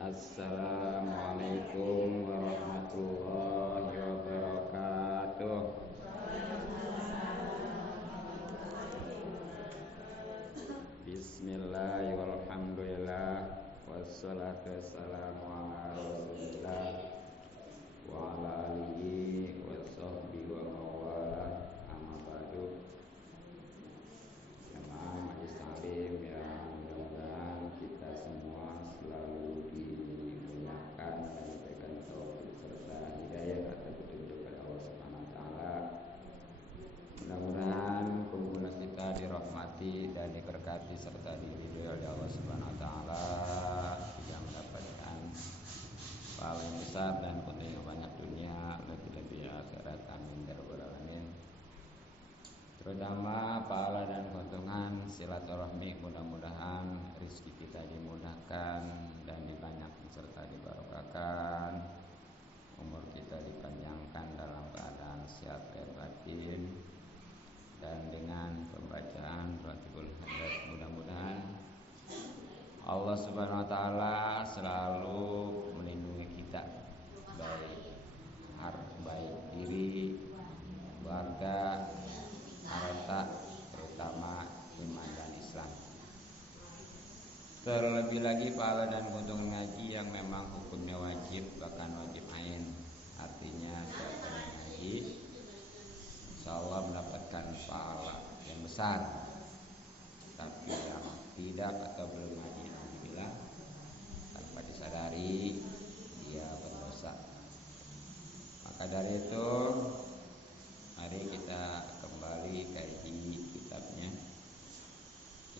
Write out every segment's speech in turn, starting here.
Assalamualaikum warahmatullahi wabarakatuh. Bismillah walhamdulillah wassalatu wassalamu ala rasulillah wa ala alihi wa sahbihi wa mawala amma ba'du. Jemaah majelis taklim yang mudah-mudahan kita semua selalu dimuliakan dan diberikan taufik serta hidayah atau petunjuk dari Allah Subhanahu wa taala. Mudah-mudahan pengguna kita dirahmati dan diberkati serta diridhoi oleh Allah Subhanahu wa taala, juga mendapatkan pahala yang besar dan keuntungan yang banyak dunia, lebih-lebih akhirat. Amin ya rabbal alamin. Terutama pahala dan keuntungan silaturahmi, mudah-mudahan rezeki kita dimudahkan dan dibanyakan serta dibarokahkan, umur kita dipanjangkan dalam keadaan sehat dan batin, dan dengan pembacaan Ratibul Hajat mudah-mudahan Allah Subhanahu wa taala selalu melindungi kita baik diri, keluarga, harta, terutama iman dan Islam. Terlebih lagi pahala dan keuntungan ngaji yang memang hukumnya wajib, bahkan wajib ain. Artinya siapa yang ngaji insyaallah mendapatkan pahala yang besar. Tapi yang tidak atau belum ngaji, alhamdulillah, tanpa disadari dia berdosa. Maka dari itu mari kita kembali kaji kitabnya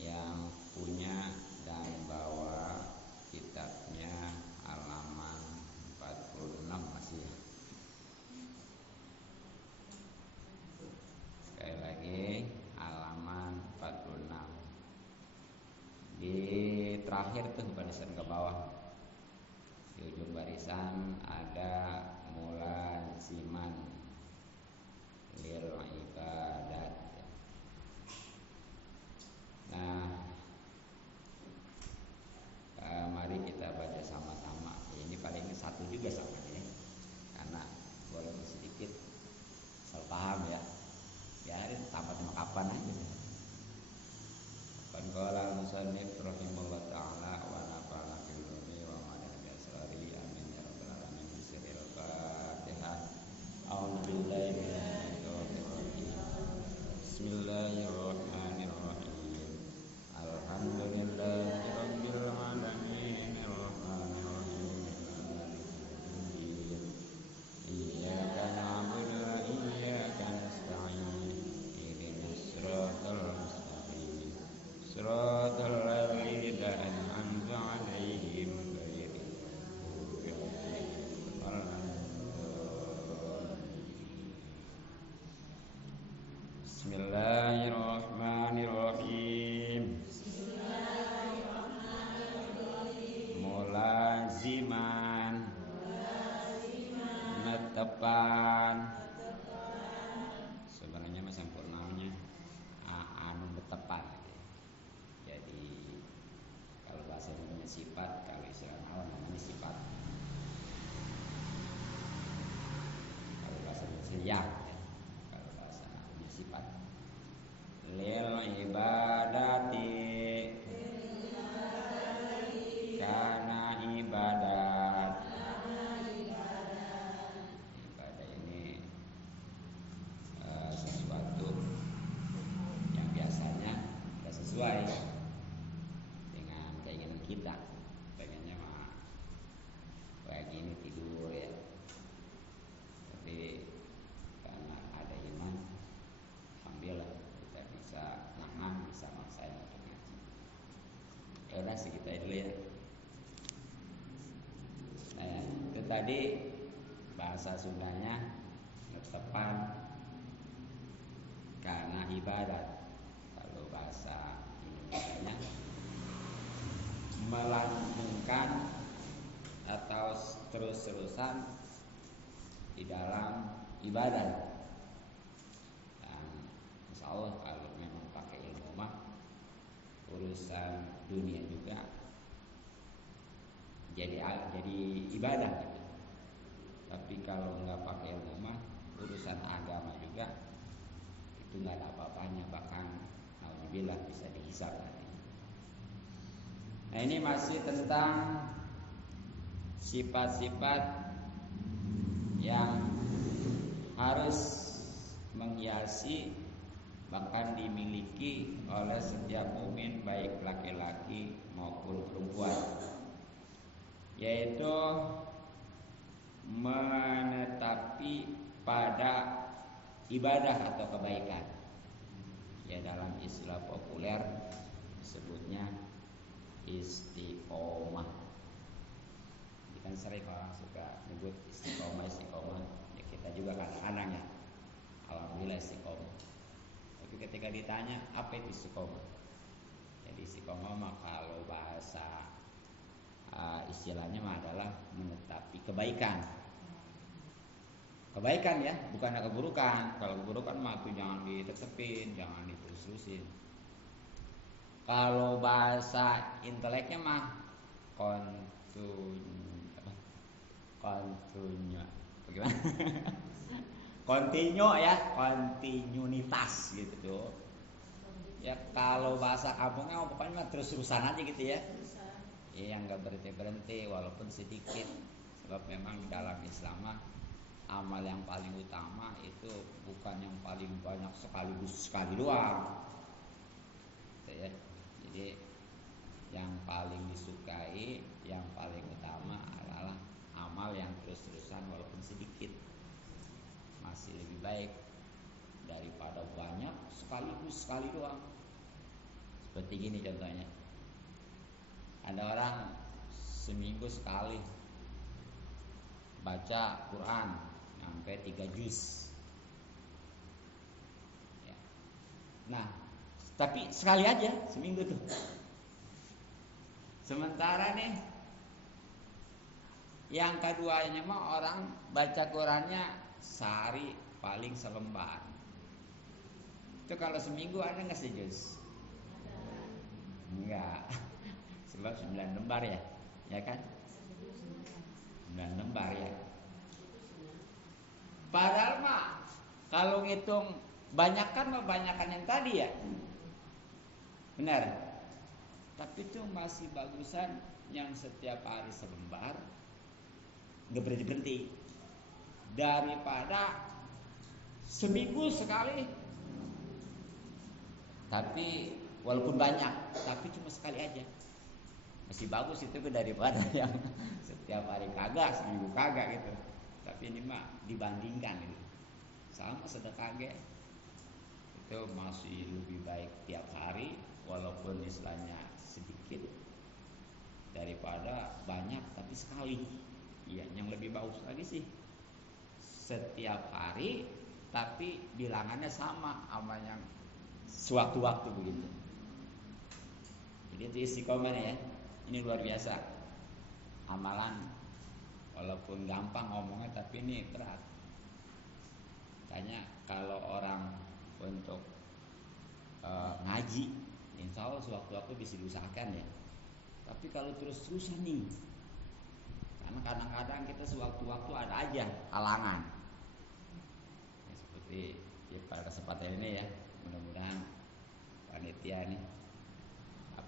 yang punya dan bawa kitabnya halaman 46 masih ya. Sekali lagi halaman 46. Di terakhir tuh barisan ke bawah, di ujung barisan ada mulaziman lil ibadat. Nah, mari kita baca sama-sama. Ini paling satu juga sama ya, karena walaupun sedikit salah paham ya. Biarin tamat kapan aja. Qala al-musannif rahimahullah ta'ala wa nafa'ana bil ulumi wa madana bi asrari amin ya rabbal alamin. Bismillahirrahmanirrahim. A'udzubillahi minasyaitonir rajim. Bismillahirrahmanirrahim. Alhamdulillahi rabbil alamin arrahmanir rahim iyyaka na'budu wa iyyaka nasta'in ihdinas siratal mustaqim siratal ladzina an'amta 'alaihim ghairil maghdubi 'alaihim waladdallin. Bismillahirrahmanirrahim. Mulaziman, netepan. Sebenarnya mah sempurnanya anu netepan. Jadi kalau bahasa Indonesia sifat, kalau istilah awam namanya sifat. Kalau bahasa Indonesia ya. Kalau bahasa namanya sifat. Lil ibadati, karena ibadat. Ibadah ini sesuatu yang biasanya tidak sesuai dengan keinginan kita. Pengennya mah kayak gini tidur ya. Tapi karena ada iman, alhamdulillah kita bisa nahan, bisa maksain untuk ngaji. Ya udah segitu aja dulu ya. Nah, itu tadi bahasa Sundanya netepan karena ibadat. Kalau bahasa Indonesianya melanggengkan atau terus-terusan di dalam ibadah. Dan insya Allah kalau memang pakai ilmu mah urusan dunia juga jadi ibadah gitu. Tapi kalau nggak pakai ilmu mah urusan agama juga itu nggak ada apa-apanya, bahkan alhamdulillah bisa dihisab nanti. Nah ini masih tentang sifat-sifat yang harus menghiasi bahkan dimiliki oleh setiap mukmin baik laki-laki maupun perempuan, yaitu menetapi pada ibadah atau kebaikan. Ya dalam istilah populer disebutnya istiqomah. Kan sering orang suka nyebut istiqomah. Ya kita juga kadang-kadang ya alhamdulillah istiqomah. Tapi ketika ditanya apa itu istiqomah? Jadi istiqomah mah kalau bahasa istilahnya mah adalah menetapi kebaikan. Kebaikan ya, bukan keburukan. Kalau keburukan mah itu jangan ditetepin, jangan diterus-terusin. Kalau bahasa inteleknya mah kontinunya bagaimana? Kontinuitas gitu. Ya kalau bahasa kampungnya pokoknya terus-terusan aja gitu ya. Ya yang enggak berhenti-berhenti walaupun sedikit. Sebab memang dalam Islam amal yang paling utama itu bukan yang paling banyak sekali doang. Gitu ya. Jadi yang paling disukai, yang paling utama adalah amal yang terus-terusan walaupun sedikit. Masih lebih baik daripada banyak sekali doang. Seperti gini contohnya. Ada orang seminggu sekali baca Quran sampai 3 juz. Ya. Nah, tapi sekali aja seminggu tuh. Sementara nih yang keduanya mah orang baca Qurannya sehari paling selembar. Itu kalau seminggu ada nggak sejuz? Enggak. Sebab 9 lembar ya, ya kan? 9 lembar ya. Padahal mah kalau ngitung banyakan yang tadi ya. Benar. Tapi itu masih bagusan yang setiap hari selembar nggak berhenti daripada seminggu sekali. Tapi walaupun banyak, tapi cuma sekali aja. Masih bagus itu daripada yang setiap hari kagak, seminggu kagak gitu. Tapi ini mah dibandingkan gitu. Sama sedekah itu masih lebih baik tiap hari walaupun istilahnya sedikit daripada banyak tapi sekali. Iya, yang lebih bagus lagi sih setiap hari tapi bilangannya sama yang sewaktu-waktu begitu. Jadi itu istiqomah ya. Ini luar biasa. Amalan walaupun gampang ngomongnya tapi ini berat. Makanya kalau orang untuk ngaji, insya Allah sewaktu-waktu bisa diusahakan ya. Tapi kalau terus-terusan nih, karena kadang-kadang kita sewaktu-waktu ada aja halangan. Ya, seperti ya, pada kesempatan ini ya, mudah-mudahan panitia nih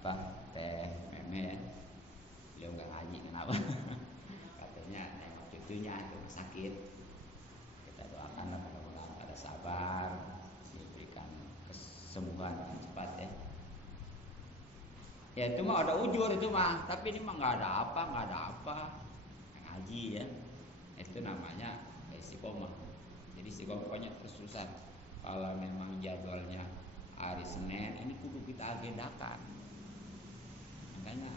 teh meme ya, beliau nggak ngaji kenapa? Katanya nengok cucunya itu sakit. Kita doakan mudah-mudahan pada sabar, diberikan kesembuhan yang cepat ya. Ya itu mah ada ujur itu mah, tapi ini mah nggak ada apa ngaji ya. Itu namanya istiqomah. Jadi istiqomahnya terus-terusan. Kalau memang jadwalnya hari Senin, ini kudu kita agendakan. Makanya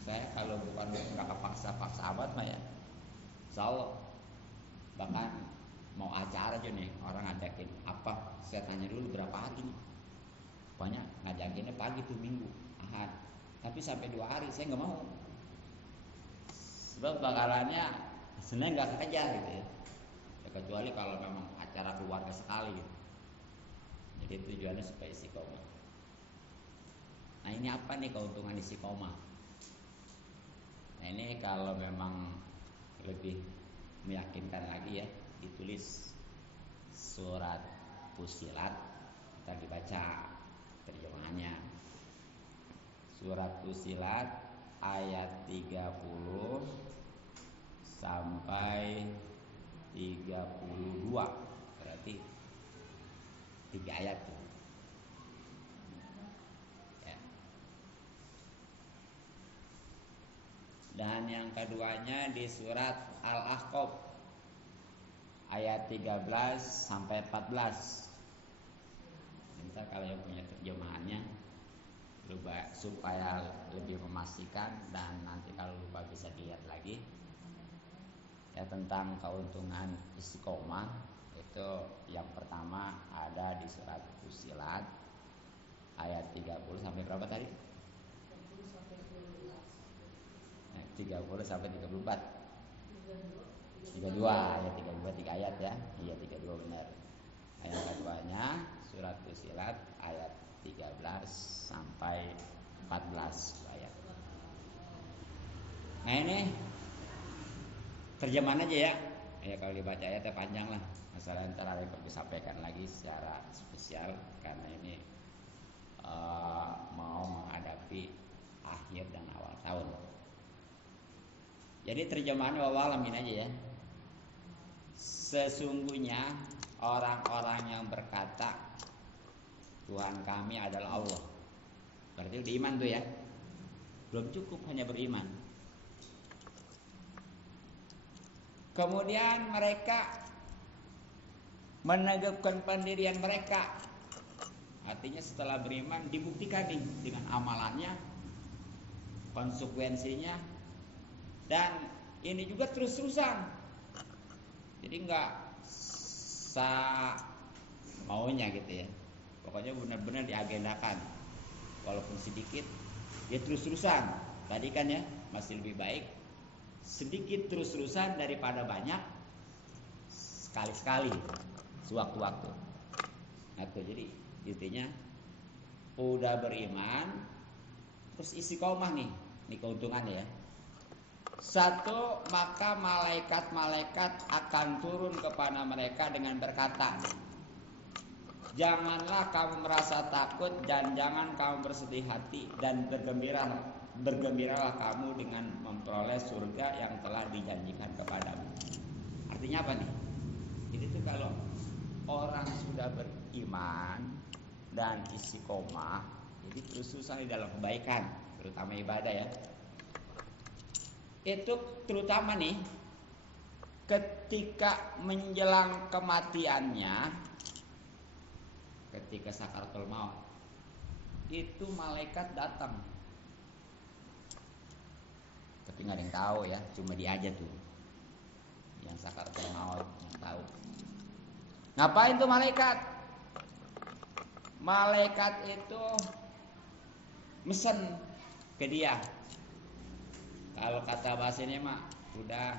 saya kalau bukan nggak paksa amat mah ya, insya bahkan mau acara aja nih orang ngajakin apa, saya tanya dulu berapa hari nih. Banyak ngajakinnya pagi tuh Minggu, Ahad. Tapi sampai 2 hari saya nggak mau. Sebab bakalannya Senin nggak kekejar gitu ya. Kecuali kalau memang acara keluarga sekali gitu. Jadi tujuannya supaya istiqomah. Nah ini apa nih keuntungan istiqomah? Nah ini kalau memang lebih meyakinkan lagi ya, ditulis surat Fussilat, kita dibaca terjemahannya. Surat Fussilat ayat 30 sampai 32, berarti 3 ayat tuh. Ya. Dan yang keduanya di surat Al-Ahqaf ayat 13 sampai 14. Minta kalau yang punya terjemahannya lupa, supaya lebih memastikan, dan nanti kalau lupa bisa dilihat lagi. Ya, tentang keuntungan istiqomah itu yang pertama ada di surat Fussilat ayat 30 sampai berapa tadi? 30 sampai 34. 32 ayat 32, 3 ayat ya. Iya 32 benar. Ayat keduanya surat Fussilat ayat 13 sampai 14 ayat. Nah ini terjemahan aja ya. Ya kalau dibaca ayatnya panjang lah. Masalah antara lain perlu disampaikan lagi secara spesial karena ini mau menghadapi akhir dan awal tahun. Jadi terjemahan wallahu alamin aja ya. Sesungguhnya orang-orang yang berkata Tuhan kami adalah Allah, berarti udah iman tuh ya. Belum cukup hanya beriman. Kemudian mereka menegakkan pendirian mereka. Artinya setelah beriman dibuktikan nih dengan amalannya, konsekuensinya, dan ini juga terus-terusan. Jadi enggak maunya gitu ya. Pokoknya benar-benar diagendakan. Walaupun sedikit, dia terus-terusan. Tadi kan ya masih lebih baik sedikit terus-terusan daripada banyak sekali-sekali, sewaktu-waktu. Nah tuh, jadi intinya udah beriman terus istiqomah nih keuntungannya ya. 1, maka malaikat-malaikat akan turun kepada mereka dengan berkata, janganlah kamu merasa takut dan jangan kamu bersedih hati, dan bergembiralah kamu dengan memperoleh surga yang telah dijanjikan kepadamu. Artinya apa nih? Jadi itu kalau orang sudah beriman dan istiqomah, jadi terus-terusan di dalam kebaikan, terutama ibadah ya. Itu terutama nih ketika menjelang kematiannya, ketika sakaratul maut, itu malaikat datang. Tapi nggak ada yang tahu ya, cuma dia aja tuh yang sakaratul maut yang tahu. Ngapain tuh malaikat? Malaikat itu mesen ke dia. Kalau kata bahasanya mah udah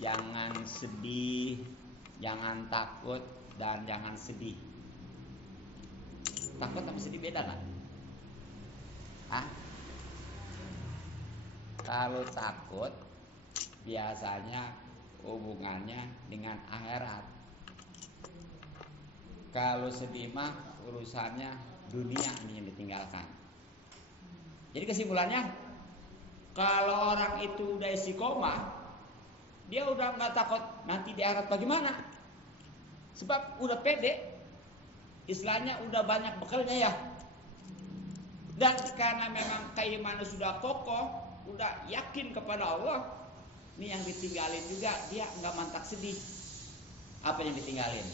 jangan sedih, jangan takut, dan jangan sedih. Takut sama sedih beda kan? Hah? Kalau takut biasanya hubungannya dengan akhirat. Kalau sedih mah urusannya dunia ini yang ditinggalkan. Jadi kesimpulannya, kalau orang itu udah istiqomah, dia udah nggak takut nanti di akhirat bagaimana. Sebab udah pede, istilahnya udah banyak bekalnya ya. Dan karena memang keimanan sudah kokoh, udah yakin kepada Allah, ini yang ditinggalin juga dia nggak mantak sedih. Apa yang ditinggalin?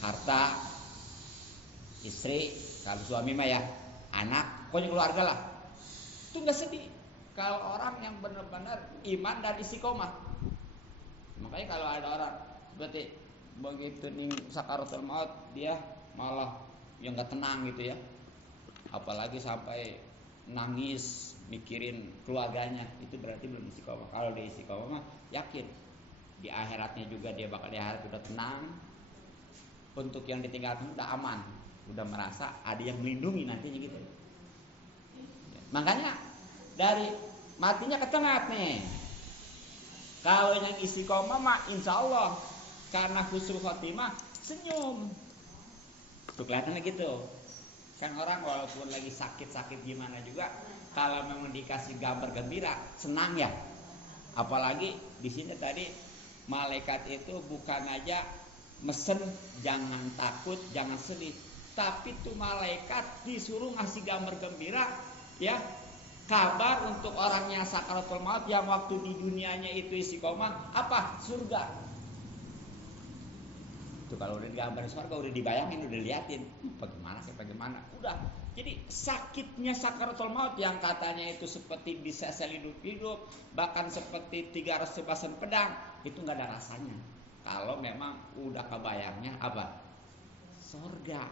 Harta, istri, kalau suami mah ya, anak, pokoknya keluarga lah. Itu nggak sedih. Kalau orang yang benar-benar iman dan istiqomah. Makanya kalau ada orang seperti begitu nih sakaratul maut, dia malah yang nggak tenang gitu ya. Apalagi sampai nangis mikirin keluarganya, itu berarti belum istiqomah. Kalau dia istiqomah mah yakin di akhiratnya juga dia bakal di akhirat udah tenang. Untuk yang ditinggalkan udah aman, udah merasa ada yang melindungi nantinya gitu. Makanya dari matinya ke tengah nih. Kalau yang istiqomah mah insya Allah karena husnul khotimah senyum. Tuh kelihatannya gitu. Kan orang walaupun lagi sakit-sakit gimana juga, kalau memang dikasih gambar gembira, senang ya. Apalagi di sini tadi malaikat itu bukan aja mesen jangan takut, jangan sedih, tapi tuh malaikat disuruh ngasih gambar gembira, ya, kabar untuk orang yang sakaratul maut yang waktu di dunianya itu istiqomah, apa? Surga. Tuh kalau udah digambar surga, udah dibayangin, udah liatin, bagaimana sih, bagaimana, udah. Jadi sakitnya sakaratul maut yang katanya itu seperti disesel hidup-hidup, bahkan seperti 300 tebasan pedang, itu nggak ada rasanya. Kalau memang udah kebayangnya apa? Surga.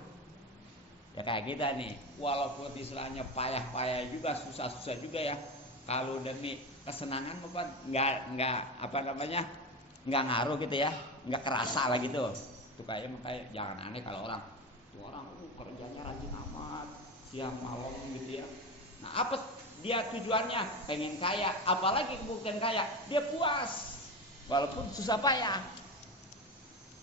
Ya kayak kita nih, walaupun istilahnya payah-payah juga, susah-susah juga ya. Kalau demi kesenangan bukan nggak apa namanya, nggak ngaruh gitu ya, nggak kerasa lah gitu. Tuh makanya jangan aneh kalau orang tuh orang kerjanya rajin amat, siang malam gitu ya. Nah apa dia tujuannya? Pengen kaya, apalagi bukan kaya, dia puas walaupun susah payah.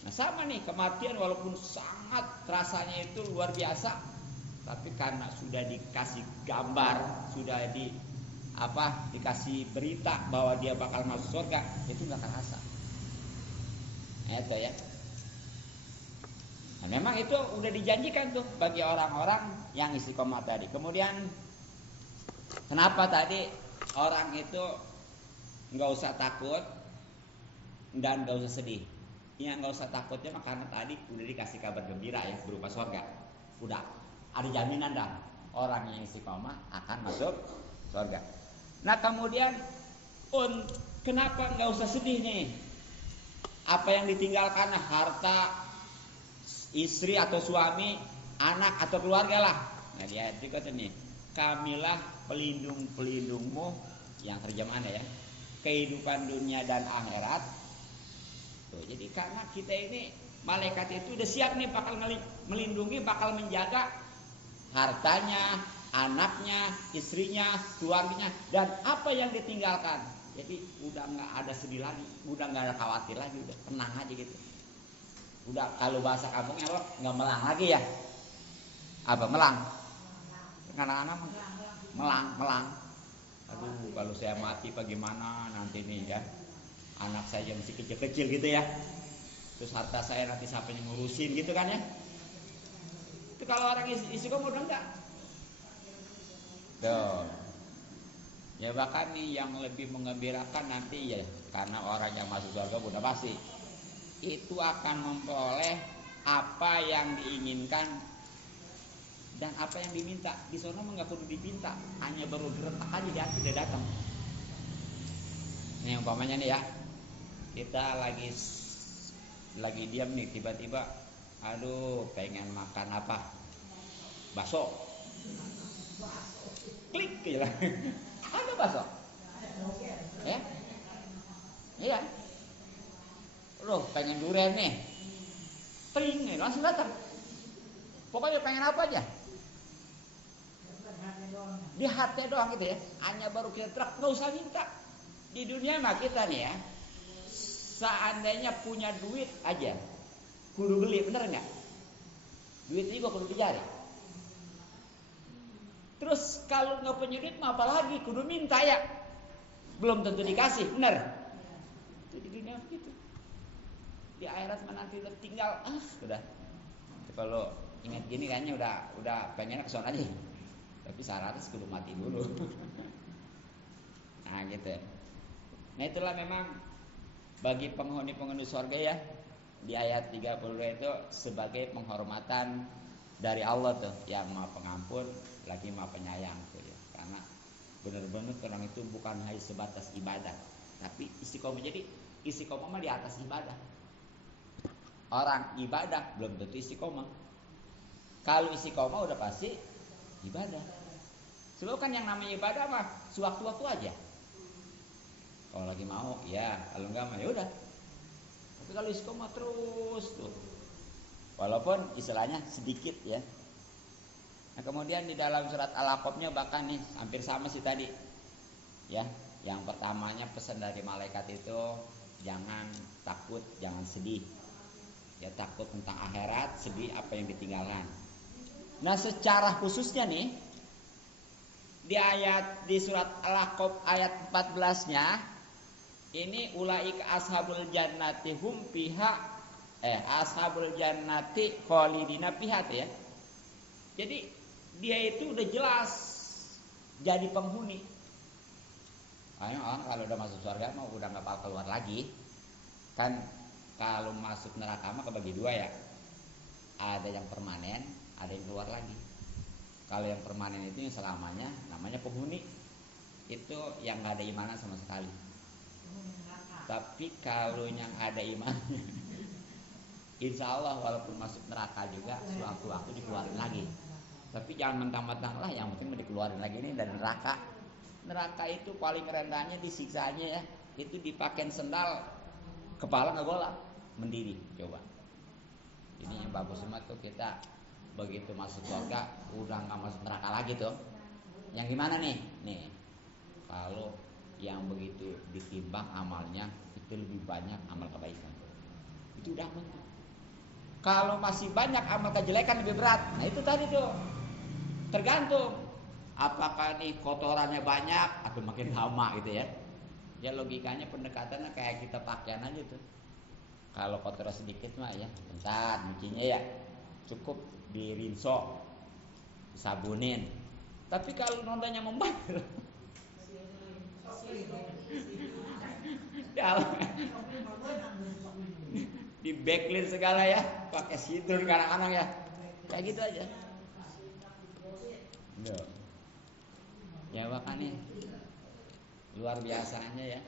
Nah sama nih kematian walaupun sangat rasanya itu luar biasa, tapi karena sudah dikasih gambar, sudah dikasih berita bahwa dia bakal masuk surga, itu nggak kerasa. Itu ya. Nah, memang itu udah dijanjikan tuh bagi orang-orang yang istiqomah tadi. Kemudian kenapa tadi orang itu nggak usah takut dan nggak usah sedih? Ya nggak usah takutnya mah karena tadi udah dikasih kabar gembira ya berupa surga. Udah ada jaminan dah orang yang istiqomah akan masuk surga. Nah kemudian kenapa nggak usah sedih nih? Apa yang ditinggalkan harta, istri atau suami, anak atau keluarga lah. Nah dia kata nih, kamilah pelindung-pelindungmu yang terjemahannya ya, kehidupan dunia dan akhirat. Tuh, jadi karena kita ini malaikat itu udah siap nih bakal melindungi, bakal menjaga hartanya, anaknya, istrinya, keluarganya, dan apa yang ditinggalkan. Jadi udah nggak ada sedih lagi, udah nggak ada khawatir lagi, udah tenang aja gitu. Udah kalau bahasa kampungnya apa? Nggak melang lagi ya? Apa melang? Anak-anak melang. Aduh kalau saya mati bagaimana nanti nih ya? Anak saya masih kecil-kecil gitu ya. Terus harta saya nanti siapa yang ngurusin gitu kan ya? Itu kalau orang istiqomah udah enggak. Tuh. Ya bahkan nih yang lebih mengembirakan nanti ya karena orang yang masuk surga udah pasti itu akan memperoleh apa yang diinginkan dan apa yang diminta. Di sana mah nggak perlu diminta, hanya baru geretak aja dia sudah datang. Ini umpamanya nih ya, kita lagi diam nih tiba-tiba, aduh pengen makan apa? Bakso. Klik gitu lah. Ada bakso? Ya? Iya. Loh pengen durian nih, pling nih langsung datang. Pokoknya pengen apa aja, di hati doang gitu ya. Hanya baru kita truk, nggak usah minta. Di dunia mah kita nih ya, seandainya punya duit aja, kudu beli, bener nggak? Duit juga kudu dicari. Terus kalau nggak punya duit mah apalagi kudu minta ya, belum tentu dikasih, bener? Itu di dunia begitu. Di akhirat mana nanti tinggal udah. Kalau ingat gini kayaknya udah pengen kesana aja. Tapi syaratnya kudu mati dulu. Nah gitu. Nah itulah memang bagi penghuni-penghuni surga ya di ayat 32 itu sebagai penghormatan dari Allah tuh yang Maha Pengampun lagi Maha Penyayang tuh ya. Karena benar-benar orang itu bukan hanya sebatas ibadah, tapi istiqomah. Jadi istiqomah mah di atas ibadah. Orang ibadah belum tentu istiqomah. Kalau istiqomah udah pasti ibadah. Sebab kan yang namanya ibadah mah sewaktu-waktu aja. Kalau lagi mau ya, kalau enggak mah ya udah. Tapi kalau istiqomah terus tuh. Walaupun istilahnya sedikit ya. Nah, kemudian di dalam surat Al-Aqabnya bahkan nih hampir sama sih tadi. Ya, yang pertamanya pesan dari malaikat itu jangan takut, jangan sedih. Ya, takut tentang akhirat, sedih apa yang ditinggalkan. Nah, secara khususnya nih di surat Al-Ahqaf ayat 14-nya ini ulaika ashabul jannati hum fiha ashabul jannati khalidina fiha ya. Jadi dia itu udah jelas jadi penghuni. Orang kalau udah masuk surga mah udah nggak bakal keluar lagi. Kan kalau masuk neraka mah kebagi dua ya. Ada yang permanen, ada yang keluar lagi. Kalau yang permanen itu yang selamanya namanya penghuni. Itu yang nggak ada imanan sama sekali. Tapi kalau yang ada imannya, insya Allah walaupun masuk neraka juga suatu waktu dikeluarin lagi. Tapi jangan mentang-mentang lah, yang penting dikeluarin lagi nih dari neraka. Neraka itu paling rendahnya disiksanya ya, itu dipakein sendal, kepala nggak golak, mendidih. Coba. Ini yang bagus banget tuh, kita begitu masuk surga udah nggak masuk neraka lagi tuh. Yang gimana nih? Nih, kalau yang begitu ditimbang amalnya itu lebih banyak amal kebaikan, itu udah aman tuh. Kalau masih banyak amal kejelekan lebih berat. Nah itu tadi tuh, tergantung apakah nih kotorannya banyak atau makin lama gitu ya. Ya logikanya pendekatannya kayak kita pakaian aja tuh. Kalau kotoran sedikit mah ya bentar nyucinya ya, cukup dirinso, disabunin. Tapi kalau nodanya membantu di backlist segala ya, pakai sidrun kadang-kadang ya, kayak gitu aja. Ya makanya luar biasanya ya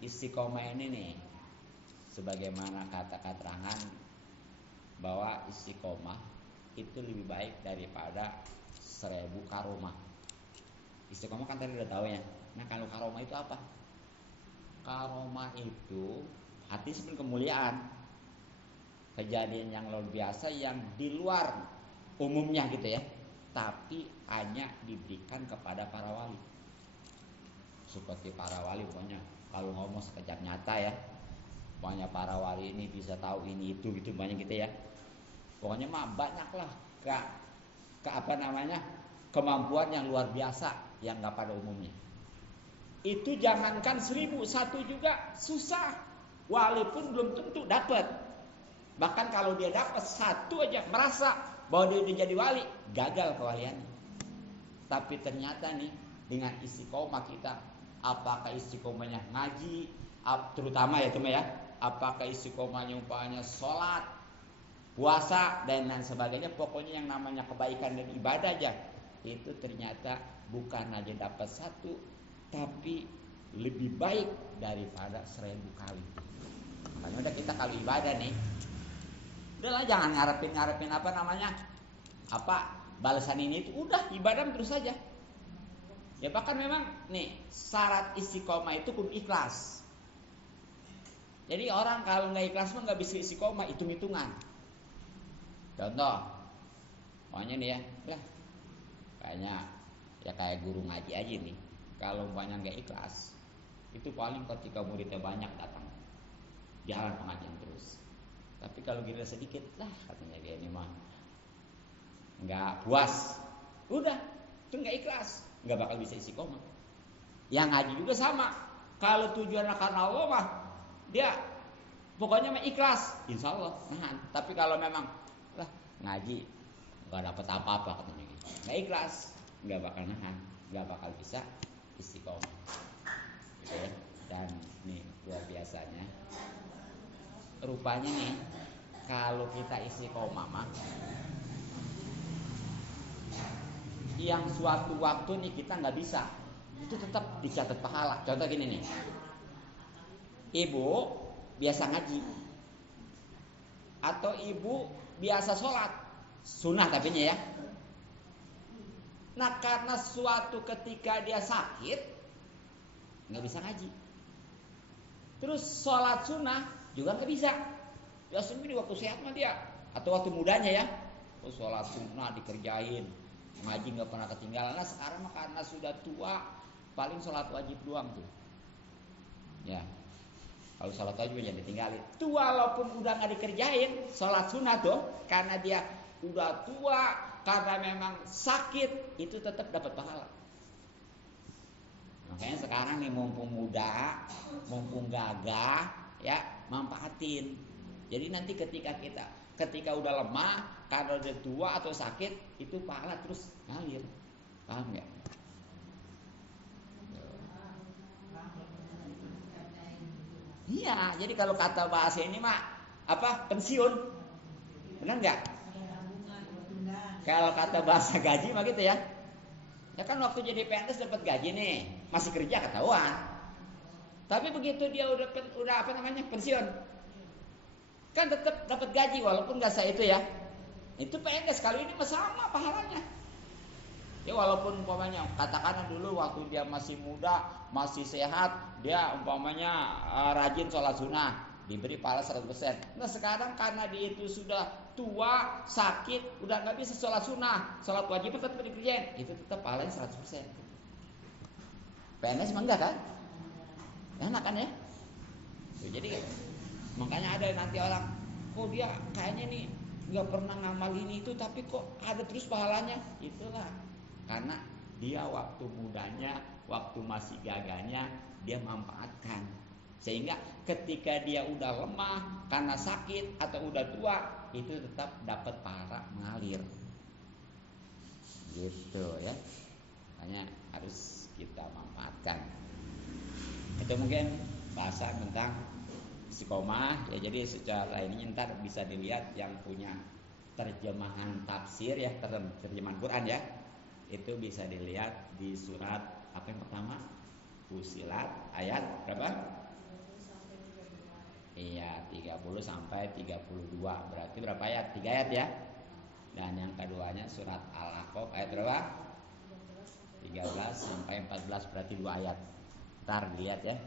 istiqomah ini nih, sebagaimana kata keterangan bahwa istiqomah itu lebih baik daripada 1000 karomah. Istiqomah kan tadi udah tahu ya. Nah kalau karomah itu apa? Karomah itu hati seperti kemuliaan, kejadian yang luar biasa yang di luar umumnya gitu ya, tapi hanya diberikan kepada para wali. Seperti para wali pokoknya kalau ngomong sekejap nyata ya, pokoknya para wali ini bisa tahu ini itu gitu banyak gitu ya. Pokoknya mah banyak lah ke apa namanya kemampuan yang luar biasa yang nggak pada umumnya. Itu jangankan 1000, satu juga susah, walaupun belum tentu dapat. Bahkan kalau dia dapat satu aja merasa bahwa dia udah jadi wali, gagal kewaliannya. Tapi ternyata nih dengan istiqomah kita, apakah istiqomahnya ngaji, terutama ya teman ya, apakah istiqomahnya umpamanya sholat, puasa dan lain sebagainya, pokoknya yang namanya kebaikan dan ibadah aja, itu ternyata bukan aja dapat satu, tapi lebih baik daripada 1000 kali. Makanya udah kita kalau ibadah nih, udahlah jangan ngarepin apa namanya, apa balasan ini itu, udah ibadah terus saja. Ya bahkan memang nih syarat istiqomah itu kudu ikhlas. Jadi orang kalau nggak ikhlas mah nggak bisa istiqomah, hitung-hitungan. Contoh, pokoknya nih ya kayaknya ya kayak guru ngaji aja nih. Kalau umpamanya nggak ikhlas, itu paling ketika muridnya banyak datang, jalan pengajian terus. Tapi kalau gila sedikit, lah katanya dia ini mah nggak puas, udah itu nggak ikhlas, nggak bakal bisa istiqomah. Yang ngaji juga sama, kalau tujuannya karena Allah mah dia pokoknya mah ikhlas, insya Allah. Nah, tapi kalau memang lah ngaji nggak dapat apa-apa katanya gitu, nggak ikhlas, nggak bakal nahan, nggak bakal bisa istiqomah. Gitu ya. Dan nih luar biasanya, rupanya nih kalau kita istiqomah mah, yang suatu waktu nih kita nggak bisa, itu tetap dicatat pahala. Contoh gini nih, ibu biasa ngaji atau ibu biasa sholat sunnah tapi ya. Nah karena suatu ketika dia sakit nggak bisa ngaji, terus sholat sunnah juga nggak bisa. Biasanya di waktu sehat mah dia, atau waktu mudanya ya, sholat sunnah dikerjain, ngaji nggak pernah ketinggalan. Nah sekarang mah karena sudah tua, paling sholat wajib doang tuh. Ya, kalau sholat wajib jangan ditinggalin. Tuh walaupun udah nggak dikerjain, sholat sunat tuh, karena dia udah tua, karena memang sakit, itu tetap dapat pahala. Makanya sekarang nih mumpung muda, mumpung gagah, ya manfaatin. Jadi nanti ketika udah lemah, karena udah tua atau sakit, itu pahala terus ngalir. Paham nggak? Iya, jadi kalau kata bahasa ini mah apa? Pensiun. Benar nggak? Kalau kata bahasa gaji mah gitu ya. Ya kan waktu jadi PNS dapat gaji nih, masih kerja ketahuan. Tapi begitu dia udah apa namanya? Pensiun. Kan tetap dapat gaji walaupun nggak saya itu ya. Itu PNS kali ini sama pahalanya. Ya walaupun umpamanya katakanlah dulu waktu dia masih muda, masih sehat, dia umpamanya rajin sholat sunnah, diberi pahala 100%. Nah sekarang karena dia itu sudah tua, sakit, udah nggak bisa sholat sunnah, sholat wajib tetap dikerjain, itu tetap pahalanya 100%. PNS emang enggak kan? Enak kan ya? Jadi makanya ada nanti orang, kok dia kayaknya nih nggak pernah ngamal ini itu, tapi kok ada terus pahalanya? Itulah karena dia waktu mudanya, waktu masih gagahnya dia manfaatkan, sehingga ketika dia udah lemah karena sakit atau udah tua, itu tetap dapat pahala mengalir. Gitu ya. Makanya harus kita manfaatkan. Itu mungkin bahasa tentang istiqomah ya. Jadi secara ini ntar bisa dilihat yang punya terjemahan tafsir ya, terjemahan Quran ya. Itu bisa dilihat di surat apa yang pertama? Fusilat ayat berapa? Iya, 30 sampai 32. Berarti berapa ayat? 3 ayat ya. Dan yang keduanya surat Al-Ahqaf ayat berapa? 13 sampai 14, berarti 2 ayat. Ntar dilihat ya.